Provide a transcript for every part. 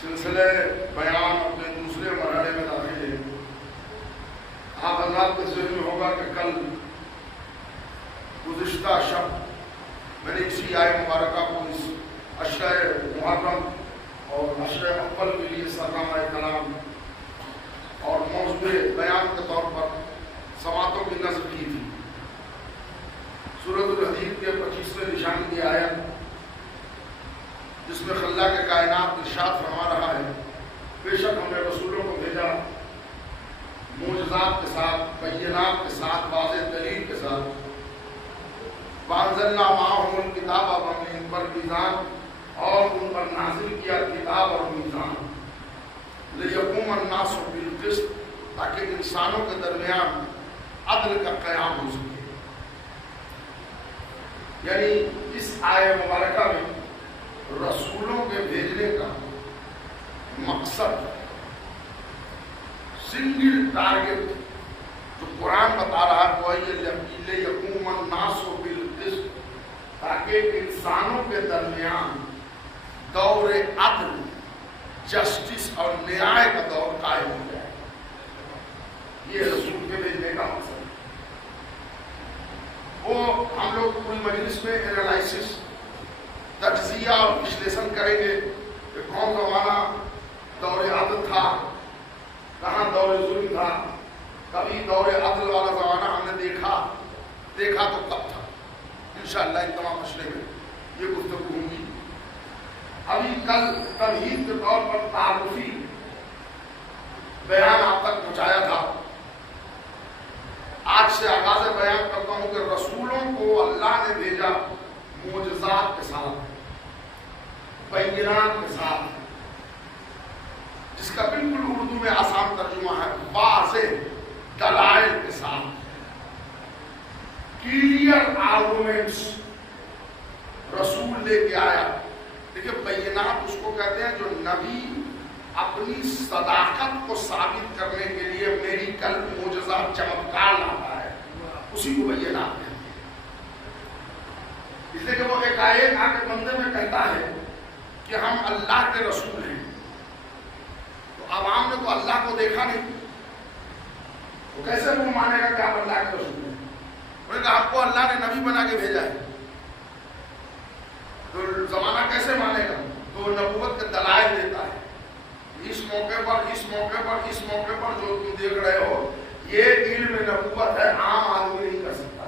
سلسلے بیان اپنے دوسرے مرحلے میں داخل ہے۔ آپ حضرات کے ذہن میں ہوگا کہ کل گزشتہ شب میں نے اسی آئے مبارکہ کو اس عشرہ محرم اور عشرہ اول کے لیے سرنامہ کلام اور موضوع بیان کے طور پر سماعتوں کی نظر کی تھی۔ سورۃ الحدید کے 25ویں نشان کی آیت جس میں خلاق کائنات ارشاد فرما رہا ہے، بے شک ہم نے رسولوں کو بھیجا معجزات کے ساتھ، بینات کے ساتھ، واضح دلیل کے ساتھ، وانزلنا معہم الکتاب، اب ہم نے ان پر میزان اور ان پر نازل کیا کتاب اور میزان، لیقوم الناس بالقسط، تاکہ انسانوں کے درمیان عدل کا قیام ہو سکے۔ یعنی اس آیہ مبارکہ میں رسولوں کے بھیجنے کا مقصد، سنگل ٹارگٹ جو قرآن بتا رہا ہے وہ ہے یقوم الناس بالقسط، تاکہ انسانوں کے درمیان دور عدل، جسٹس اور نیائے کا دور قائم ہو جائے۔ یہ رسول کے بھیجنے کا مقصد ہے۔ وہ ہم لوگ پوری مجلس میں انالائسس، تجزیہ اور وشلیشن کریں گے کہ کون زمانہ دور عدل تھا، کہاں دور ظلم تھا، کبھی دور عدل والا زمانہ ہم نے دیکھا تو کب تھا۔ انشاءاللہ ان تمام مسئلے میں یہ گفتگو ہوگی۔ ابھی کل تمہید کے طور پر تعارفی بیان آپ تک پہنچایا تھا۔ آج سے آغاز بیان کرتا ہوں کہ رسولوں کو اللہ نے بھیجا معجزات کے ساتھ، بینات کے ساتھ، جس کا بالکل اردو میں آسان ترجمہ ہے واضح دلائل کے ساتھ، کلیئر آرگومنٹس رسول لے کے آیا۔ دیکھیں بینات اس کو کہتے ہیں جو نبی اپنی صداقت کو ثابت کرنے کے لیے میریکل معجزہ چمتکار لاتا ہے، اسی کو بینات کہتے ہیں۔ اس لیے کہ وہ ایک آ کے بندے میں کہتا ہے کہ ہم اللہ کے رسول ہیں، تو عوام نے تو اللہ کو دیکھا نہیں، وہ کیسے وہ مانے گا کہ آپ اللہ کے رسول ہیں؟ انہوں نے کہا آپ کو اللہ نے نبی بنا کے بھیجا ہے، تو زمانہ کیسے مانے گا؟ تو نبوت کے دلائل دیتا ہے۔ اس موقع پر جو تم دیکھ رہے ہو یہ علم نبوت ہے، عام آدمی نہیں کر سکتا،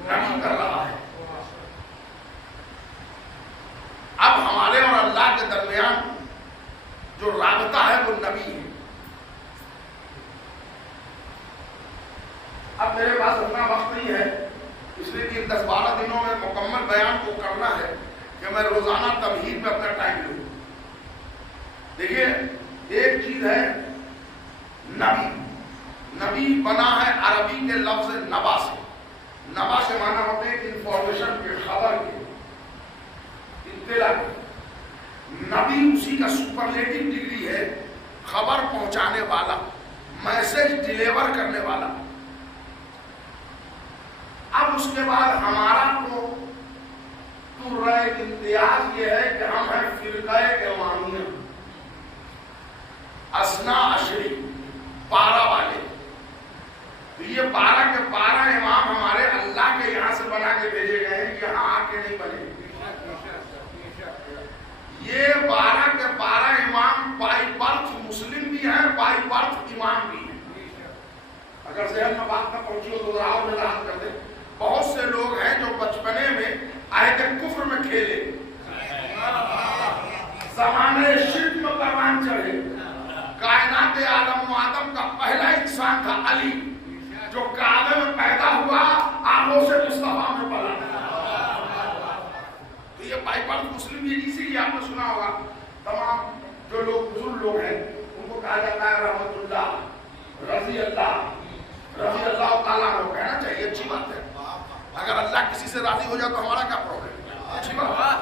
نبی کر رہا ہے۔ اب ہمارے اور اللہ کے درمیان جو رابطہ ہے وہ نبی ہے۔ اب میرے پاس اتنا وقت نہیں ہے کہ اس لیے کہ 10-12 دنوں میں مکمل بیان کو کرنا ہے کہ میں روزانہ تمہید میں اپنا ٹائم لوں. دیکھیے ایک چیز ہے نبی. نبی بنا ہے عربی کے لفظ نبا سے. نبا سے معنی ہوتے ہیں انفارمیشن کے، خبر کے، اطلاع کے. نبی اسی کا سپرلیٹو ڈگری ہے، خبر پہنچانے والا، میسج ڈیلیور کرنے والا. اب اس کے بعد ہمارا تو امتیاز یہ ہے کہ ہم ہیں فرقہ امامیہ، اثنا عشری، 12 والے. تو یہ 12 کے 12 امام ہمارے اللہ کے یہاں سے بنا کے بھیجے گئے ہیں، یہاں آ کے نہیں بنے. یہ 12 کے 12 امام بائی برتھ مسلم بھی ہیں، بائی برتھ امام بھی ہیں. اگر ذہن میں بات نہ پہنچی ہو تو ذرا اور وضاحت کر دیں. بہت سے لوگ ہیں جو بچپنے میں عہد کفر میں کھیلے، زمانے شرک میں پروان چڑھے. کائنات عالم و آدم کا پہلا انسان تھا علی، جو کعبے میں پیدا ہوا، آنکھوں سے مصطفیٰ میں پلا. تو یہ بائی برتھ مسلم. یہ اسی لیے آپ نے سنا ہوگا تمام جو لوگ بزرگ لوگ ہیں ان کو کہا جاتا ہے رحمت اللہ، رضی اللہ تعالیٰ عنہ. کہنا چاہیے، اچھی بات ہے. اگر اللہ کسی سے راضی ہو جائے تو ہمارا کیا پرابلم ہے؟ اچھی بات،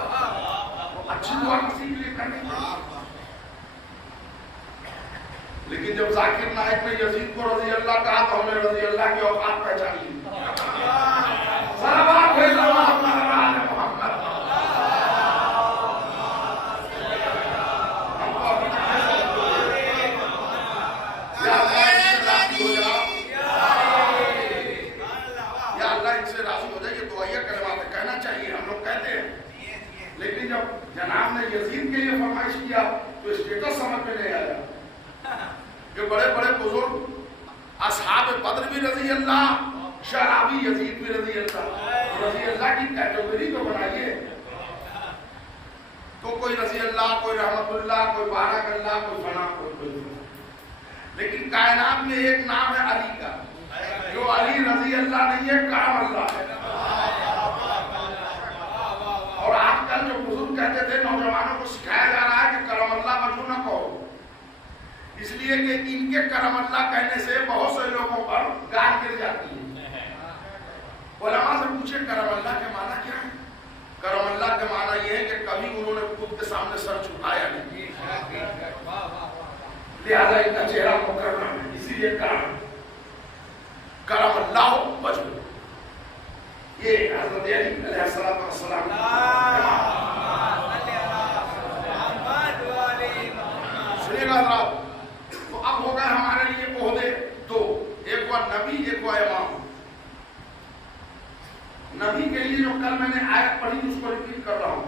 اچھی دعا کسی کے لیے کرنی چاہیے. لیکن جب ذاکر نائک نے یزید کو رضی اللہ کہا تو ہم نے رضی اللہ کی اوقات پہچان لی. صلوات اللہ علی محمد. لیکن جب جناب نے یزید کے لیے فرمائش کیا تو اسٹیٹس سمجھ میں نہیں آیا کہ بڑے بڑے بزرگ اصحاب بدر بھی رضی اللہ، شرابی یزید بھی رضی اللہ کی کیٹیگری تو بنائیے. تو کوئی رضی اللہ، کوئی رحمت اللہ، کوئی بارک اللہ، کوئی فنا، کوئی. لیکن کائنات میں ایک نام ہے علی کا، جو علی رضی اللہ نہیں ہے، کرم اللہ ہے. اور آج کل جو بزرگ کہتے تھے نوجوانوں کو سکھایا جا رہا ہے کہ کرم اللہ مجھول نہ کہو، اس لیے کہ ان کے کرم اللہ کہنے سے بہت سے لوگوں پر گاج گر جاتی ہے. علماء سے پوچھے کرم اللہ کے معنی کیا ہے؟ کرم اللہ کے معنی یہ ہے کہ کبھی انہوں نے خود کے سامنے سر جھکایا نہیں، لہذا ان کا چہرہ مکرم ہے، اسی لیے کرم اللہ مجھول. یہ حضرت علی علیہ السلام سنیے گا حضرات. تو اب ہو گئے ہمارے لیے عہدے دو، ایک ہوا نبی، ایک ہوا امام. نبی کے لیے جو کل میں نے آیت پڑھی اس کو ریپیٹ کر رہا ہوں.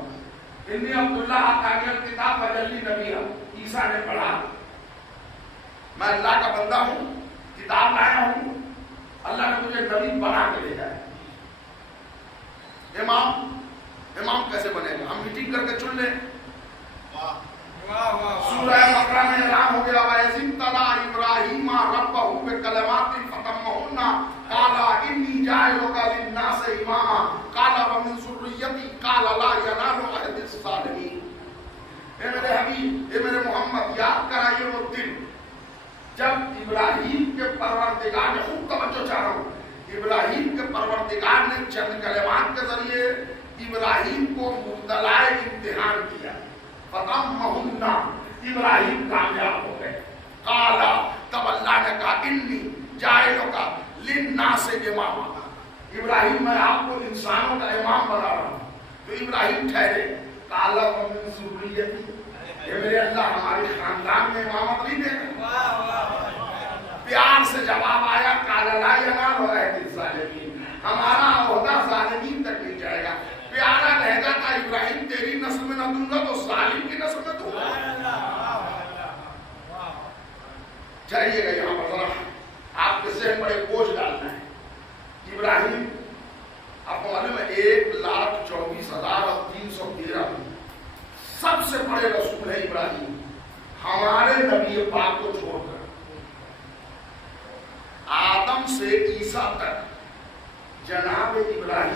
انی عبداللہ آتانی الکتاب وجلی نبیہ. عیسیٰ نے پڑھا میں اللہ کا بندہ ہوں، کتاب لایا ہوں، اللہ نے مجھے نبی بنا کے بھیجا ہے. امام کیسے بنے گا؟ ہم میٹنگ کر کے چن لیں. سورہ بقرہ میں اعلان ہو گیا وَإِذِ ابْتَلَىٰ إِبْرَاهِيمَ رَبَّهُ بِكَلِمَاتٍ فَأَتَمَّهُنَّ قَالَ إِنِّي جَاعِلُكَ لِلنَّاسِ إِمَامًا قَالَ وَمِن ذُرِّيَّتِي قَالَ لَا يَنَالُ عَهْدِي الظَّالِمِينَ. اے میرے حبیب، اے میرے محمد، یاد کرائیے وہ دن جب ابراہیم کے پروردگار نے، خوب توجہ چاہ رہا ہوں، ابراہیم کے پروردگار نے چند کلمات کے ذریعے ابراہیم کو مبتلا امتحان کیا. فَتَمَّهُنَّ، ابراہیم کامیاب ہو گئے. قَالَ، تب اللہ نے کہا إِنِّي جَاعِلُكَ لِلنَّاسِ إِمَامًا. ابراہیم میں آپ کو انسانوں کا امام بنا رہا ہوں. تو ابراہیم ٹھہرے. قَالَ وَمِن ذُرِّيَّتِي، یہ میرے اللہ ہمارے خاندان میں امامت نہیں دے گا. پیار سے جواب آیا قَالَ لَا يَنَالُ عَهْدِي الظَّالِمِينَ. ہمارا عہدہ ظالمین تک نہیں جائے گا. پیارا لہجہ تھا ابراہیم، تیری نسل میں نہ دوں گا تو ظالم کی نسل میں دوں گا. چاہیے گا یہاں پر ذرا آپ کے ذہن بڑے بوجھ ڈالنا ہے. ابراہیم آپ کو معلوم ہے 1,24,313 سب سے بڑے رسول ہے ابراہیم. ہمارے نبی پاک کو چھوڑ کر آدم سے عیسیٰ تک جناب ابراہیم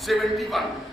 71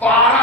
12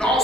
9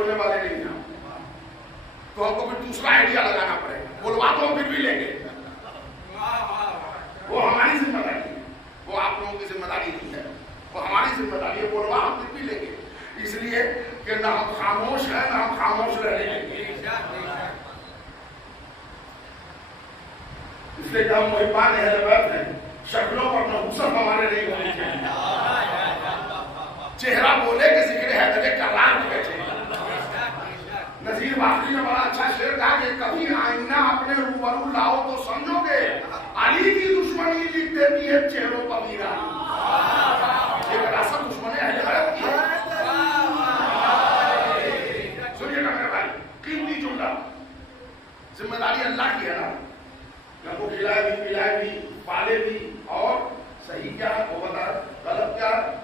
چھوڑنے والے نہیں ہیں. تو ہم کو پھر دوسرا آئیڈیا لگانا پڑے گا. بلوا تو ہم پھر بھی لیں گے. وہ ہماری ذمہ داری ہے, وہ آپ لوگوں کی ذمہ داری نہیں ہے, وہ ہماری ذمہ داری ہے. بلوا ہم پھر بھی لیں گے, اس لیے کہ نہ ہم خاموش ہیں نہ ہم خاموش رہنے دیں گے. اس لیے کہ ہم محبان اہل بیت ہیں, شکلوں پر نحوست ہمارے نہیں ہونی چاہیے. چہرہ بولے کہ ذکر حیدر کرار میں بیٹھے. نذیر باقری نے بڑا اچھا شعر کہا کہ کبھی آئینہ اپنے روبرو لاؤ تو سمجھو گے علی کی دشمنی لکھ دیتی ہے چہروں پر میرا. یہ وراثت دشمن اہل بیت کی ہے. سنیے گا میرے بھائی, قیمتی جملہ. ذمہ داری اللہ کی ہے نا, ہم کو کھلائے بھی پلائے بھی پالے بھی, اور صحیح کیا ہے وہ بتا, غلط کیا ہے.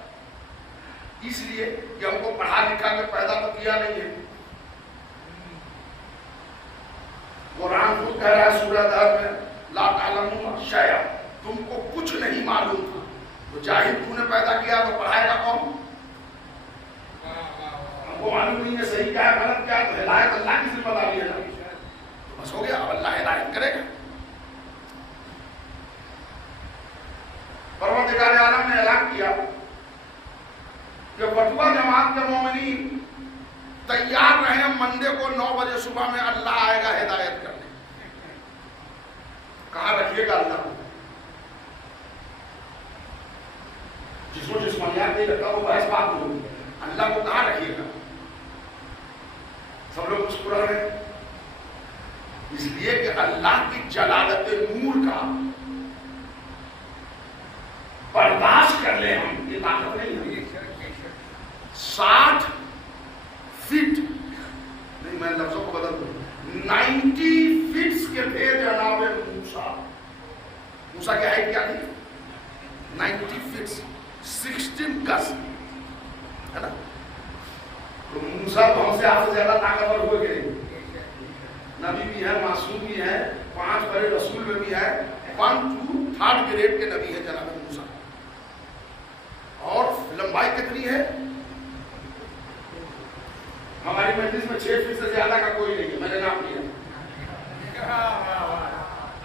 اس لیے کہ ہم کو پڑھا لکھا کے پیدا تو کیا نہیں ہے. قرآن خود کہہ رہا ہے سورہ دہر میں لا تعلمون شیئا, تم کو کچھ نہیں معلوم تھا. تو جاہل تو نے پیدا کیا تو پڑھائے گا کون؟ ہم کو معلوم نہیں ہے صحیح کیا ہے غلط کیا ہے. تو ہدایت اللہ کی ذمہ داری ہے نا. تو بس ہو گیا, اب اللہ ہدایت کرے گا. پروردگار عالم نے اعلان کیا کہ فتویٰ جماعت کے مومنین تیار رہیں, منڈے کو 9 بجے صبح میں اللہ آئے گا ہدایت کرنے. کہاں رکھیے گا اللہ کو؟ جس کو جسمانیات نہیں رکھتا وہ بحث بات نہیں ہوگی. اللہ کو کہاں رکھیے گا؟ سب لوگ مسکرا رہے ہیں, اس لیے کہ اللہ کی جلالت نور کا برداشت کر لیں ہم, یہ طاقت نہیں ہے. 60 فٹ نہیں, میں لفظوں کو بدل دوں, 90 فٹس کے تھے جناب موسیٰ. موسیٰ کی ہائٹ کیا تھی؟ 90 فٹس, 16 گز ہے نا. تو موسیٰ تو ہم سے آپ سے زیادہ طاقتور ہوئے گئے. نبی بھی ہے, معصوم بھی ہے, 5 بڑے رسول میں بھی ہے, 1 to 3rd گریڈ کے نبی ہے جناب موسیٰ. اور لمبائی کتنی ہے؟ ہماری مجلس میں 6 فٹ سے زیادہ کا کوئی نہیں ہے, میں نے نام لیا.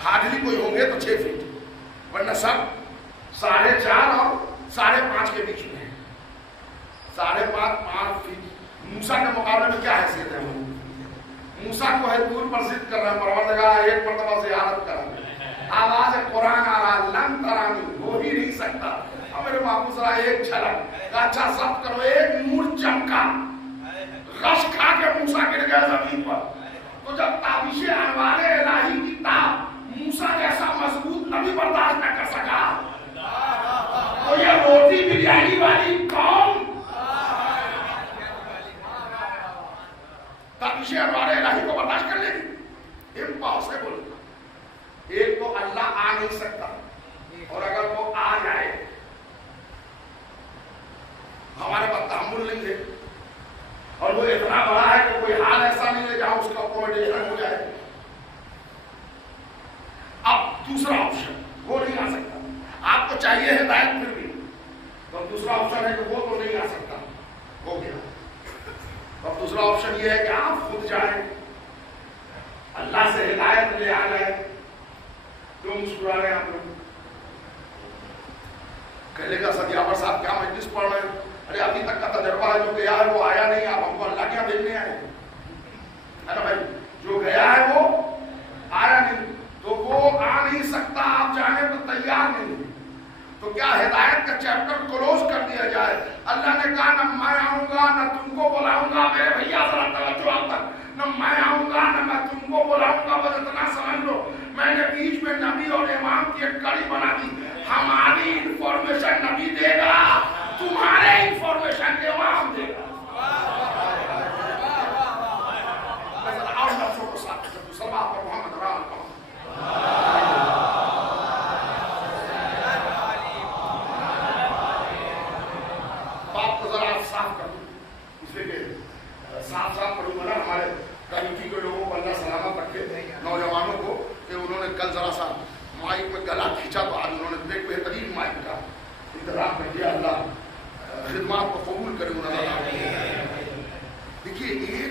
ہارڈلی کوئی ہوں گے تو 6 فٹ, ورنہ سب 4.5 اور 5.5 کے بیچ میں ہے. 5.5 فٹ. موسیٰ کے مقابلے میں کیا حیثیت ہے؟ موسیٰ کو ہے دور پر ضد کر رہا ہے, پروردگار ایک مرتبہ زیارت کر رہا ہے, آواز قرآن آ رہا, لن ترانی, ہو ہی نہیں سکتا. اب میرے باپو ذرا ایک جھلک, اچھا سب کرو, ایک نور چمکا, رش کھا کے موسیٰ گر گئے زمین پر. تو جب تابش انوار الہی کی تاب موسیٰ جیسا مضبوط نبی برداشت نہ کر سکا, تو یہ روٹی بریانی والی قوم تابش انوار الہی کو برداشت کر لے گی؟ امپاسبل. ایک تو اللہ آ نہیں سکتا, اور اگر وہ آ جائے ہمارے پاس تحمل نہیں ہے, اور وہ اتنا بڑا ہے کہ کوئی حال ایسا نہیں ہے جہاں اس کا اکوموڈیشن ہو جائے. اب دوسرا آپشن وہ نہیں آ سکتا. آپ کو چاہیے ہدایت پھر بھی, تو دوسرا آپشن ہے کہ وہ تو نہیں آ سکتا, ہو گیا. اب دوسرا آپشن یہ ہے کہ آپ خود جائیں, اللہ سے ہدایت لے آ جائیں. کیوں مسکرا رہے ہیں آپ لوگ؟ کہلے گا سدیاور صاحب کیا مجلس پڑھ رہے ہیں؟ ارے ابھی تک کا تجربہ ہے, جو گیا ہے وہ آیا نہیں, آپ ہم کو اللہ کیا دیکھنے آئے ہیں, ہے نا بھائی. جو گیا ہے وہ آیا نہیں, تو وہ آ نہیں سکتا, آپ جانے تو تیار نہیں. تو کیا ہدایت کا چیپٹر کلوز کر دیا جائے؟ اللہ نے کہا نہ میں آؤں گا نہ تم کو بلاؤں گا. میرے بھیا ذرا توجہ آپ تک, نہ میں آؤں گا نہ میں تم کو بلاؤں گا. بس اتنا سمجھ لو میں نے بیچ میں نبی اور امام کی ایک کڑی بنا دی. ہماری انفارمیشن نبی دے گا, تمہارے انفارمیشن امام دے گا. اور لفظوں کو ساتھ سلام پر محمد رام کا بات کو ذرا صاف کر دوں, اس لیے کہ صاف پڑھوں گا نا. ہمارے کمیٹی کے لوگوں کو اللہ سلامت رکھے, نوجوانوں کو, کہ انہوں نے کل ذرا سا مائک میں گلا کھینچا تو آج انہوں نے ایک بہترین مائک کا انتظام کر دیا. اللہ خدمات کو قبول کرے. دیکھیے ایک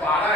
12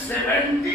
70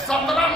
17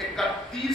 31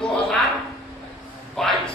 2022।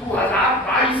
2022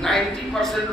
90%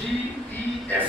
GPS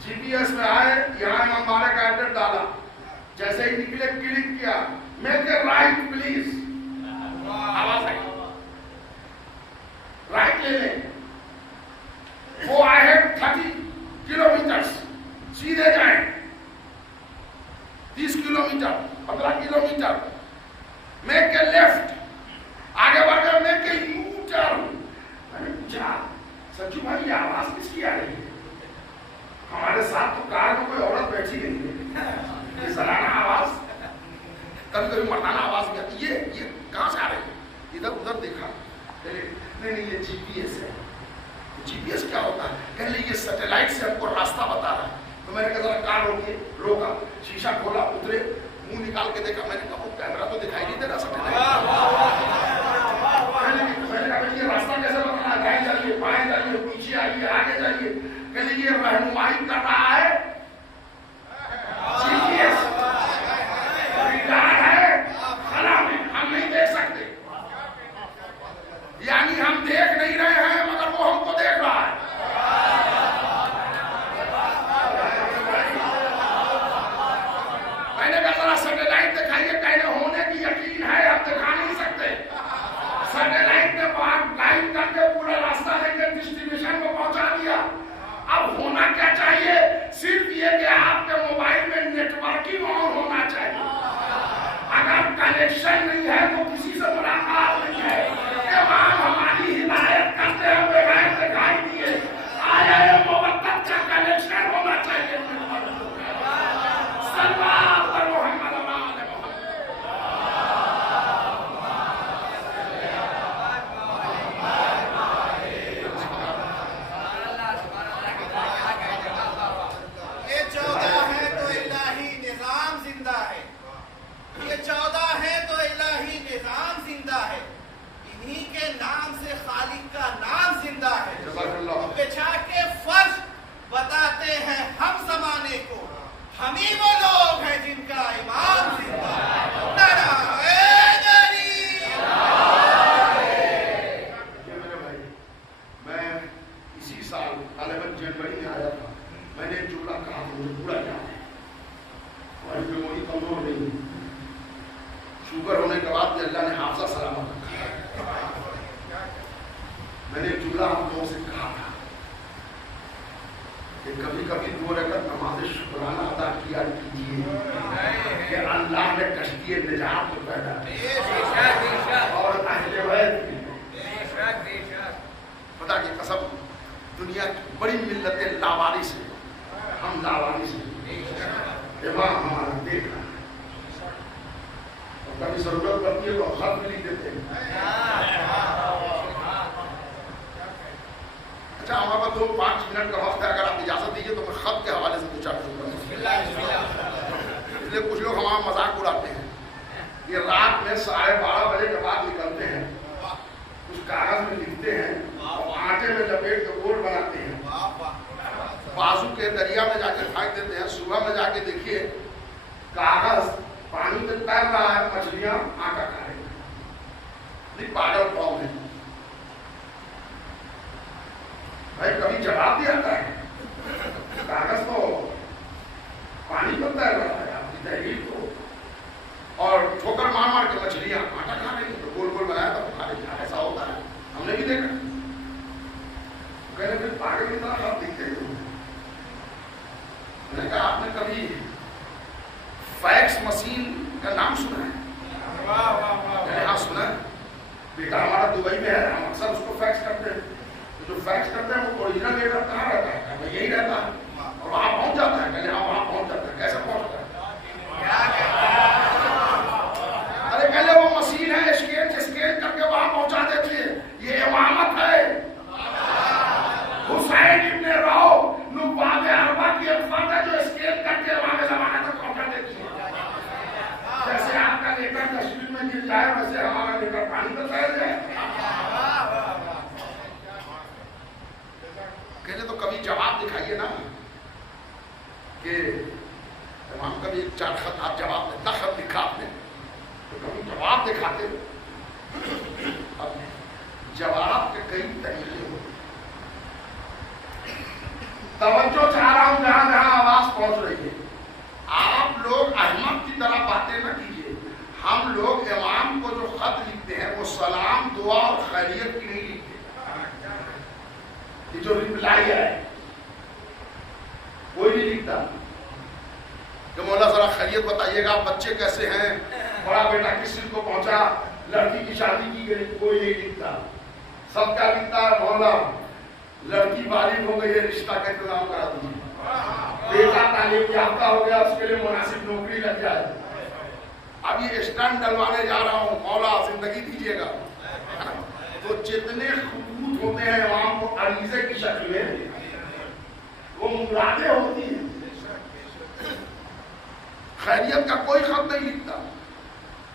جی پی ایس میں آئے, یہاں امام بارے کا ایڈریس ڈالا, جیسے ہی نکلے کلک کیا, میک اے رائٹ پلیز, آواز آئی رائٹ لے لیں. وہ آئے 30 کلومیٹر, سیدھے جائیں 30 kilometre 15 kilometre, make a left, آگے بڑھ گئے, میک اے یو ٹرن. میں نے پوچھا سچو بھائی یہ آواز کس کی آ رہی ہے؟ ہمارے ساتھ تو کار میں کوئی عورت بیٹھی نہیں ہے, یہ زنانہ آواز, کبھی کبھی مردانہ آواز بھی آتی ہے, یہ کہاں سے آ رہی ہے؟ ادھر ادھر دیکھا, نہیں یہ جی پی ایس ہے. جی پی ایس کیا ہوتا ہے؟ کہہ لیں یہ سیٹلائٹ سے ہم کو راستہ بتا رہا ہے. تو میں نے کہا ذرا کار روکیے, روکا, شیشہ کھولا, اترے, منہ نکال کے دیکھا, میں نے کہا وہ کیمرہ تو دکھائی نہیں دے رہا سیٹلائٹ. میں نے کہا یہ راستہ کیسے بتا رہا ہے؟ دائیں جائیے, بائیں جائیے, پیچھے آئیے, آگے جائیے. کہ یہ رہنمائی کر رہا ہے جی پی ایس, ریڈار ہے خلا میں, ہم نہیں دیکھ سکتے. یعنی ہم دیکھ نہیں رہے ہیں مگر وہ ہم کو دیکھ رہا ہے. میں نے کہا ذرا سیٹلائٹ دکھائیے, کہنے ہونے کی یقین ہے, ہم دکھا نہیں سکتے. سیٹلائٹ نے باہر لائن کر کے پورا راستہ لے کے ڈسٹریبیوشن کو پہنچا دیا. اب ہونا کیا چاہیے؟ صرف یہ کہ آپ کے موبائل میں نیٹ ورکنگ آن ہونا چاہیے. اگر کنیکشن نہیں ہے تو کسی سے ملاقات نہیں ہے. امام ہماری ہدایت کرتے ہوئے غیر دکھائی دیے, آیا ہے موقت کا کنیکشن ہونا چاہیے. سلوات پر محمد آل محمد. بچھا کے فرش بتاتے ہیں ہم زمانے کو, ہم ہی وہ لوگ ہیں جن کا ایمان زندہ ہے. میرے بھائی, میں اسی سال 11 جنوری میں آیا تھا. میں نے جملہ کہا مجھے پورا یاد ہے, اور میموری کمزور نہیں. شوگر ہونے کے بعد بھی اللہ نے حافظہ سلامت رکھا. میں نے جملہ ہم لوگوں سے کہا تھا کہ کبھی کبھی 2 رکعت نماز شکرانہ ادا کیا کیجیے کہ اللہ نے کشتی نجات کو پیدا کیا اور اہل بیت خدا کی قسم دنیا کی بڑی ملتیں لاوارث ہیں, ہم لاوارث ہیں. امام ہمارا دیکھا, اور کبھی ضرورت پڑتی ہے تو خط بھی لکھ دیتے ہیں. اچھا ہمارے پاس 2-5 منٹ کا وقت ہے, اگر آپ اجازت دیجیے تو میں خط کے حوالے سے کچھ شروع کروں. اس لیے کچھ لوگ ہمارا مذاق اڑاتے ہیں. یہ رات میں 12:30 بجے کے بعد نکلتے ہیں, کچھ کاغذ میں لکھتے ہیں اور آٹے میں لپیٹ کے گول بناتے ہیں, بازو کے دریا میں جا کے پھینک دیتے ہیں. صبح میں جا کے دیکھیے کاغذ پانی میں تیر رہا ہے, مچھلیاں آٹا کھا رہی ہیں. پاگل قوم ہے بھائی. کبھی جواب دیا جاتا ہے, کاغذ تو پانی پر تیر رہا ہے, آپ کی تحریر کو, اور ٹھوکر مار مار کے مچھلیاں آٹا کھا رہی ہیں, تو گول گول بنایا تھا کھا رہی ہیں. ایسا ہوتا ہے, ہم نے بھی دیکھا. کہنے پھر پاگل کی طرح آپ دکھتے ہیں. میں نے کہا آپ نے کبھی فیکس مشین کا نام سنا ہے؟ ہاں سنا ہے. بیٹا ہمارا دبئی میں ہے, ہم اکثر اس کو فیکس کرتے ہیں. جو فیکس کرتے ہیں وہ اوریجنل لیٹر کہاں رہتا ہے؟ میں یہی رہتا ہے, اور وہاں پہنچ جاتا ہے. کہنے ہاں وہاں پہنچ جاتا ہے. کیسے پہنچتا ہے؟ ارے کہلے وہ مشین ہے, اسکین کر کے وہاں پہنچا دیتی ہے. یہ امامت ہے. حسین ابن راؤ نبوات اربع کی الفاظ ہے جو اسکین کر کے وہاں زمانے تک پہنچا دیتی ہے. جیسے آپ کا لیٹر ڈسٹبن میں گر جائے ویسے ہمارا لیٹر پانی میں تیر جائے. کہنے تو کبھی جواب دکھائیے نا, کہ امام کبھی 4 خط آپ جواب میں 10 خط لکھا آپ نے, تو کبھی جواب دکھاتے. اب جواب کے کئی طریقے ہوتے. توجہ چاہ رہا ہوں جہاں پہنچ رہی ہے. آپ لوگ احمد کی طرح باتیں نہ کیجیے. ہم لوگ امام کو جو خط لکھتے ہیں وہ سلام دعا اور خیریت کی نہیں لکھتے. یہ جو ریپلائی ہے کوئی نہیں لکھتا کہ مولا ذرا خیریت بتائیے گا, بچے کیسے ہیں, بڑا بیٹا کس چیز کو پہنچا, لڑکی کی شادی کی گئی, کوئی نہیں لکھتا. سب کیا لکھتا ہے, مولا لڑکی بالغ ہو گئی ہے, رشتہ کا انتظام کرا دیجیے, بیٹا تعلیم یافتہ ہو گیا, اس کے لیے مناسب نوکری لگ جائے. اب یہ اسٹینڈ ڈلوانے جا رہا ہوں, مولا زندگی دیجیے گا. تو جتنے خطوط ہوتے ہیں امام کو عریضے کی شکل میں, وہ مرادیں ہوتی ہیں. خیریت کا کوئی خط نہیں لکھتا.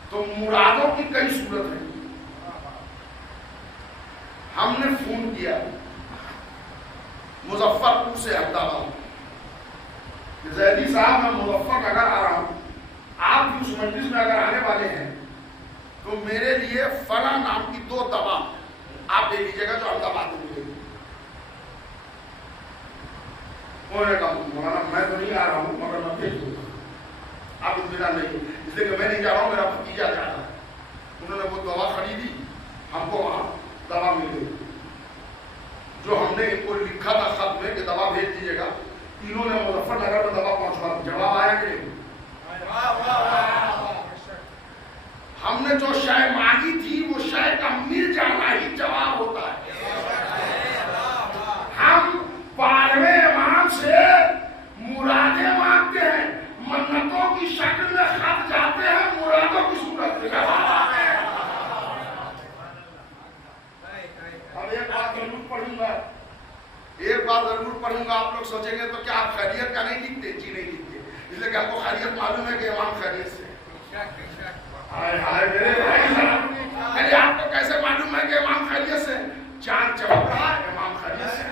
تو مرادوں کی کئی صورت ہے. ہم نے فون کیا مظفر پور سے احمدآباد, زیدی صاحب میں مظفر نگر آ رہا ہوں, آپ بھی اس مجلس میں اگر آنے والے ہیں تو میرے لیے فلاں نام کی 2 دوا آپ دے دیجیے گا جو احمدآباد میں ملے گی. انہوں نے کہا مولانا میں تو نہیں آ رہا ہوں مگر میں بھیج دوں گا, آپ اطمینان نہیں, اس لیے کہ میں نہیں جا رہا ہوں, میرا بھتیجا جا رہا ہے. انہوں نے وہ دوا خریدی, ہم کو وہاں دوا مل گئی جو ہم نے ان کو لکھا تھا خط میں کہ دوا بھیج دیجیے گا. تینوں نے مظفر نگر میں دوا پہنچوا دی. جواب آیا کہ نہیں؟ ہم نے جو شے مانگی تھی وہ شے کا مل جانا ہی جواب ہوتا ہے. ہم 12ویں امام سے مرادیں مانگتے ہیں, منتوں کی شکل میں خط جاتے ہیں, مرادوں کی صورت میں جواب آتے ہیں. اب ایک بات ضرور پڑھوں گا, آپ لوگ سوچیں گے تو کیا آپ خیریت کا نہیں لکھتے؟ جی نہیں لکھتے, اس لیے کہ آپ کو خیریت معلوم ہے کہ امام خیریت سے. آپ کو کیسے معلوم ہے کہ امام خیریت سے؟ چاند چمک رہا ہے, امام خیریت سے.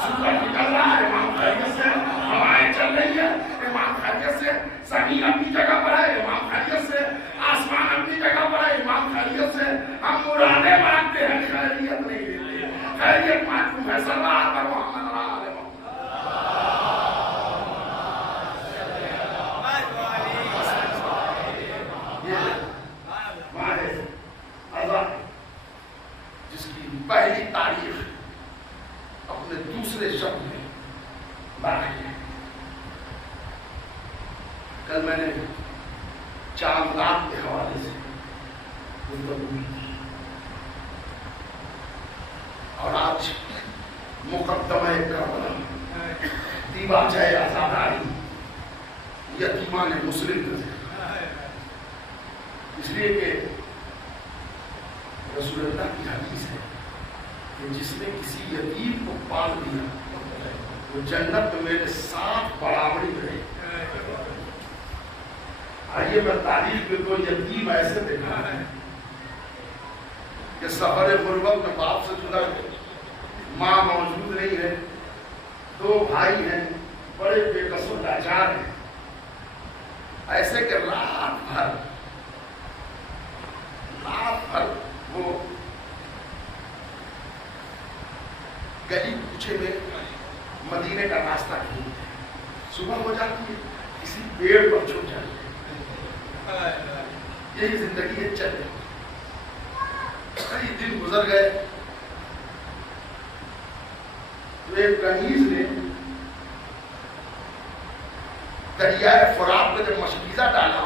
سورج نکل رہا ہے, امام خیریت سے. ہوائیں چل رہی ہے, امام خیریت سے. زمین اپنی جگہ پر ہے, امام خیریت سے. آسمان اپنی جگہ پر ہے, امام خیریت سے. ہم مرادیں مانگتے ہیں, خیریت نہیں لیتے. خیریت معلوم ہے, سرور پر محمد جس کی پہلی تاریخ اپنے دوسرے شب میں باقی ہے. کل میں نے چاند رات کے حوالے سے گفتگو کی اور آج مقدمہ کربلا دیباچہ آزاداری یتیمان مسلم کا ذکر, اس لیے کہ رسول اللہ کی حدیث ہے کہ جس نے کسی یتیم کو پال دیا وہ جنت میں میرے ساتھ برابری رہے. آئیے میں تاریخ میں 2 یتیم ایسے دیکھا ہے کہ سفر غربت میں باپ سے جدا ہے, ماں موجود نہیں ہے, 2 بھائی ہیں بڑے بے کس و لاچار ہیں. ایسے کہ رات بھر وہ گلی کوچے میں مدینے کا راستہ کیے, صبح ہو جاتی ہے کسی پیڑ پر چھوٹ جاتی ہے. یہی زندگی ہے, چل رہی. کئی دن گزر گئے تو ایک کنیز نے دریائے فرات میں جب مشکیزہ ڈالا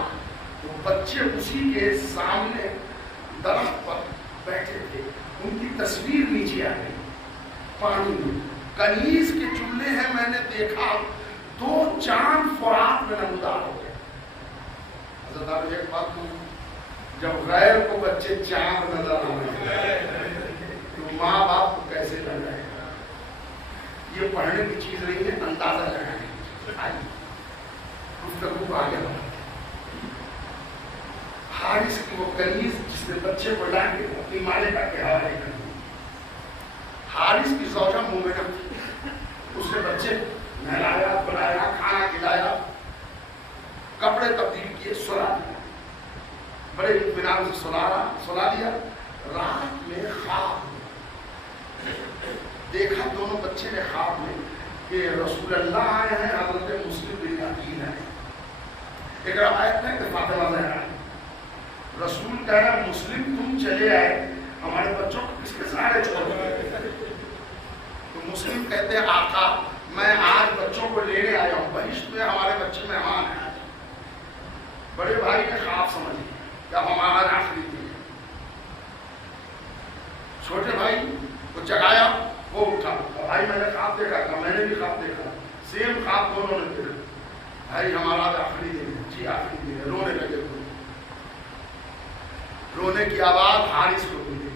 تو بچے اسی کے سامنے درخت پر بیٹھے تھے, ان کی تصویر نیچے آ گئی پانی میں. کنیز کے چولہے ہیں, میں نے دیکھا 2 چاند فرات میں نمودار ہو گئے. حضرت آپ ایک بات کہوں, جب غیر کو بچے چاند نظر آ رہے تو ماں باپ کو کیسے لگ رہے گا؟ یہ پڑھنے کی چیز نہیں ہے, اندازہ لگانے کی. آئیے گفتگو آگے بڑھا. حارث کی وہ کنیز جس نے بچے کو لا کے اپنی مالکہ کے حوالے کر دی. حارث کی زوجہ مومنہ تھی, اس نے بچے نہلایا, بلایا, کھانا کھلایا, کپڑے تبدیل کیے, سلا دیا, بڑے اطمینان سے سلا دیا. رات میں خواب دیکھا دونوں بچے نے خواب میں کہ رسول اللہ آئے ہیں, حضرت مسلم بن ایک روایت ہے کہ فاطمہ زہرا رسول کہہ رہا مسلم تم چلے آئے ہمارے بچوں کو کس کے سہارے چھوڑ دیں؟ تو مسلم کہتے ہیں آقا میں آج بچوں کو لینے آیا ہوں، بہشت میں ہمارے بچے مہمان ہیں۔ بڑے بھائی نے خواب سمجھ کہ اب ہمارا آخری دن ہے۔ چھوٹے بھائی کو جگایا، وہ اٹھا، بھائی میں نے خواب دیکھا تھا، میں نے بھی خواب دیکھا، سیم خواب دونوں نے دیکھا، بھائی ہمارا آخری دن ہے، جی آخری دن ہے۔ رونے لگے، رونے کی آواز حارث کو ہوئی۔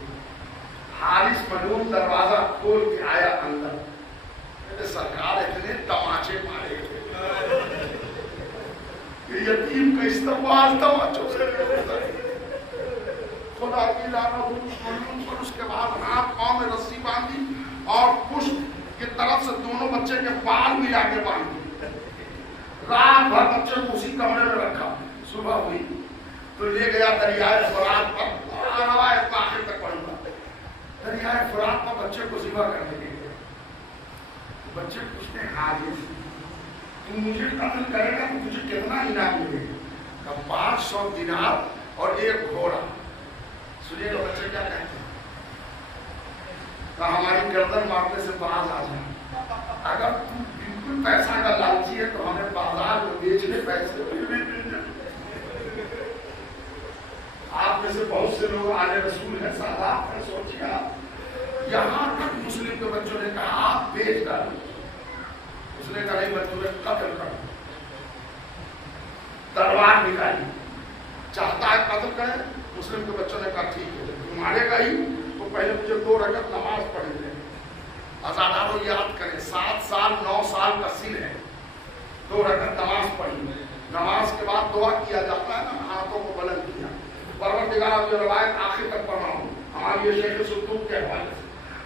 حارث ملعون دروازہ کھول کے آیا اندر، میرے سرکار اتنے تماچے مارے گئے کہ یتیم کا استقبال تماچوں سے ہوتا ہے۔ خدا کی لعنت ملعون پر اس کے بعد ہاتھ پاؤں میں رسی باندھی اور پشت کی طرف سے دونوں بچے کے بال ملا کے باندھی، رات بھر بچے کو اسی کمرے میں رکھا۔ صبح ہوئی تو لے گیا دریائے فرات پر، روایت میں آخر تک پڑھوں گا، دریائے فرات پر بچے کو ذبح کرنے کے لیے۔ بچے پوچھتے ہیں حارث تو مجھے قتل کرے گا تو تجھے کتنا انعام ملے گا؟ 500 دینار اور 1 گھوڑا۔ سنیے تو بچے کیا کہتے ہیں، کہ ہماری گردن مارنے سے باز آ جائے، اگر تو بالکل پیسہ کا لالچی ہے تو ہمیں بازار میں بیچنے پیسے بھی مل جائے۔ آپ میں سے بہت سے لوگ آل رسول ہیں، سادات ہیں، سوچیے آپ، یہاں تک مسلم کے بچوں نے کہا آپ بیچ ڈالو، اس نے کہا نہیں میں تمہیں قتل کروں، تلوار نکالی، چاہتا ہے قتل کرے۔ مسلم کے بچوں نے کہا ٹھیک ہے تم مارے گا ہی تو پہلے مجھے 2 رکعت نماز پڑھنے دیں۔ آزاداروں یاد کریں 7 سال 9 سال کا سن ہے، 2 رکعت نماز پڑھی، نماز کے بعد دعا کیا جاتا ہے نا، ہاتھوں کو بلند کیا، پروردگار جو روایت آخر تک پڑھ رہا ہوں ہماری یہ شیخ صدوق کے حوالے سے،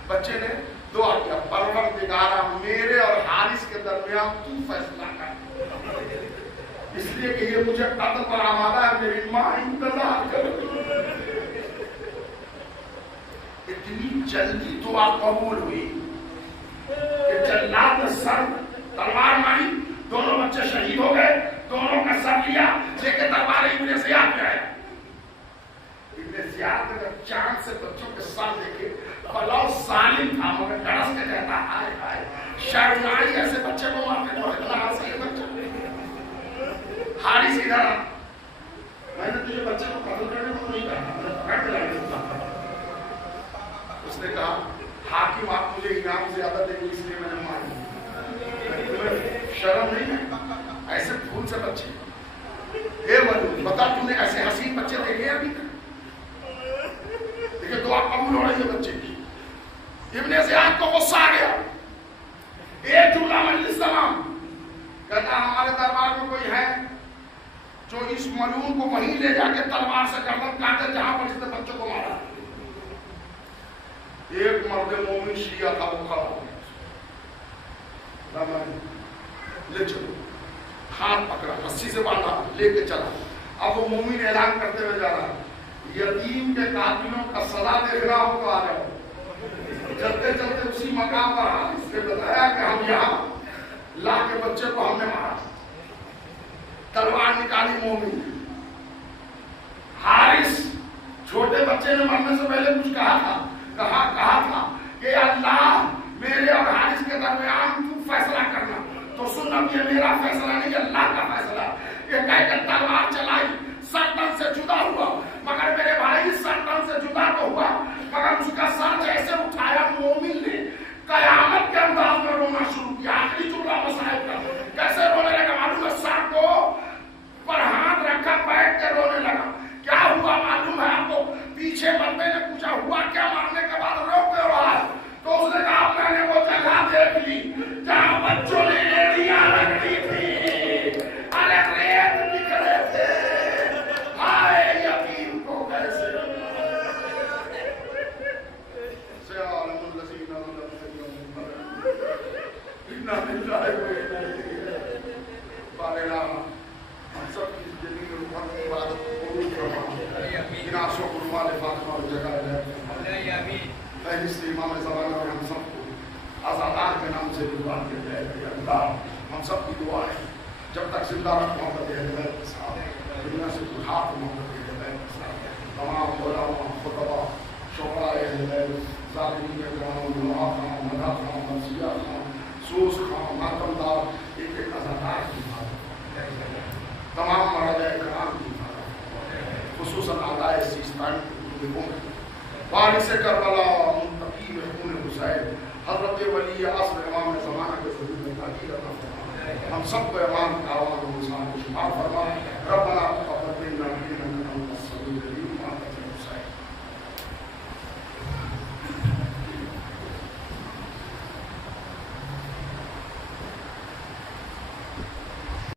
بچے نے دعا کیا پروردگارا میرے اور حارث کے درمیان تو فیصلہ کر، اس لیے کہ یہ مجھے قتل پر آمادہ ہے، میری ماں انتظار کر۔ اتنی جلدی دعا قبول ہوئی کہ جلاد نے سر تلوار ماری، دونوں بچے شہید ہو گئے، دونوں کا سر لیا لے کے تلوار ابن زیاد میں آیا۔ ابن زیاد نے جب چاند سے بچوں کے سر دیکھے، بلاؤ ظالم تھا مگر ڈرس کے کہتا ہائے ہائے شرمائی ایسے بچے کو مارنے کو، اتنا حاصل ہے بچہ۔ حارث ادھر، میں نے تجھے بچے کو قتل کرنے کو نہیں کہا، میں نے پکڑ کے لانے کو کہا۔ اس نے کہا حاکم آپ مجھے انعام زیادہ دیں گے اس لیے میں نے ماری، تمہیں شرم نہیں ہے ایسے پھول سے بچے؟ اے ملعون بتا تم نے ایسے حسین بچے دیکھے ابھی تک؟ دیکھیں دعا قبول ہو رہی ہے بچے کی۔ ابن زیاد کو غصہ آ گیا، ایک جملہ مجلس تمام، کہتا ہمارے دربار میں کوئی ہے جو اس ملعون کو وہیں لے جا کے تلوار سے گردن کاٹے جہاں پر اس نے بچوں کو مارا۔ ایک مرد مومن شیعہ تھا، وہ کھڑا ہو گیا، لے چلو، ہاتھ پکڑا، رسی سے باندھا، لے کے چلا۔ اب وہ مومن اعلان کرتے ہوئے جا رہا ہے یتیم کے قاتلوں کا سزا دیکھنا ہو تو آ جاؤ۔ چلتے چلتے اسی مقام پر حارث نے بتایا کہ ہم یہاں لا کے بچے کو ہم نے مارا، تلوار نکالی مومن۔ حارث چھوٹے بچے نے مرنے سے پہلے کچھ کہا تھا کہ اللہ میرے اور حارث کے درمیان تو فیصلہ کرنا، تو سن اب یہ میرا فیصلہ نہیں اللہ کا فیصلہ۔ یہ کہہ کے تلوار چلائی، سر تن سے جدا ہوا، مگر میرے بھائی سر تن سے جدا تو ہوا مگر اس کا سر جیسے اٹھایا مومن نے قیامت کے انداز میں رونا شروع کیا۔ آخری جملہ مسائل کا کیسے رونے لگا معلوم ہے؟ سر کو پر ہاتھ رکھا بیٹھ کے رونے لگا۔ کیا ہوا معلوم ہے آپ کو؟ پیچھے بندے نے پوچھا ہوا کیا؟ مارنے کے بعد رو کیوں رہا ہے؟ تو اس نے کہا میں نے وہ جگہ دیکھ لی جہاں بچوں نے ایڑیاں رکھ لی تھی، ارے ریت نکلے تھے، ہائے یتیم کو کیسے ہم سب کی زندگی میں عبادت قبول فرما، ان عاشق علماء فاطمہ اور جگہ ہے پہلی سے امام زمانہ اور ہم سب کو آزادار کے نام سے دعا دیتے ہیں۔ اللہ ہم سب کی دعا ہے جب تک زندہ رکھ محمد اہل بیت کے ساتھ ظالمی اکرام دعا خان مدہ خان مرضیہ خان سوز خان ماتمدار ایک ایک ازادار کی حفاظت تمام مرد اکرام کی حفاظت خصوصاً آدائے سیستان وارث کربلا منتقی میں خون حسین حضرت ولی عصر امام زمانہ کے ضرور میں تاکید عطا فرما ہم سب کو ایمان کا عوام و انسان کو شمار فرما ربنا